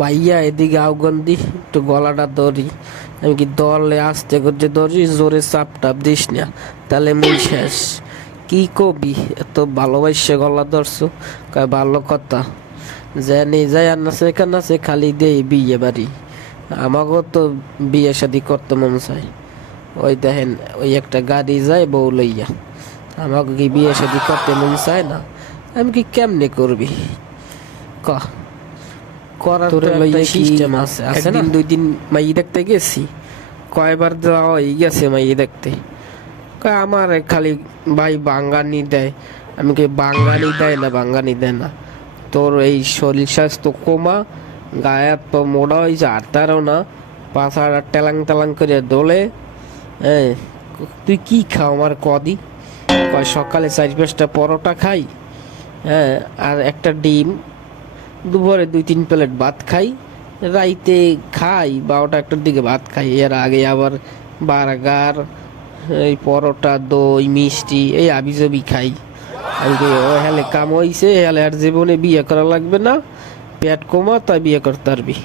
ভাইয়া এদিকে আউগন্দি একটু গলাটা ধরি। আমি কি দলে আস্তে করতে ধরি, জোরে চাপ টাপ দিস না, তাহলে মুই শেষ। কি কবি, এত ভালোবাসে গলা ধরছো? কয় ভালো কথা, জানি যাই আর নাচে নাচে খালি দেই বিয়ে বাড়ি। আমাকেও তো বিয়ে শাদি করতে মন চায়। ওই দেখেন, ওই একটা গাড়ি যায় বউ লইয়া। আমাকে কি বিয়ে শাদি করতে মন চায় না? আমি কি কেমনে করবি ক? করার তো একটা সিস্টেম আছে, আছে না? 1 2 দিন মাই দেখতে গেছি, কয়বার যাওয়া হয়ে গেছে মাই দেখতে। কয় আমার খালি ভাই বাঙ্গানি দেয়। আমি কি বাঙ্গানি দেয় না, বাঙ্গানি দেয় না? তোর এই শরীর স্বাস্থ্য কমা, গায়ে তো মোড়া হয়েছে, আটটারও না, পাছাড়া টেলাং টেলাং করে দোলে। হ্যাঁ, তুই কি খাও আমার কদি? কয় সকালে 4 5টা পরোটা খাই, হ্যাঁ, আর একটা ডিম, দুপুরে 2 3 প্লেট ভাত খাই, রাইতে খাই 12টা 1টার দিকে ভাত খাই। এর আগে আবার বার্গার, এই পরোটা, দই, মিষ্টি, এই আবিজাবি খাই। আমি কই, ও হেলে কাম হইছে, হেলে আর জীবনে বিয়ে করা লাগবে না, পেট কমা, তাই বিয়ে করতে পারবি।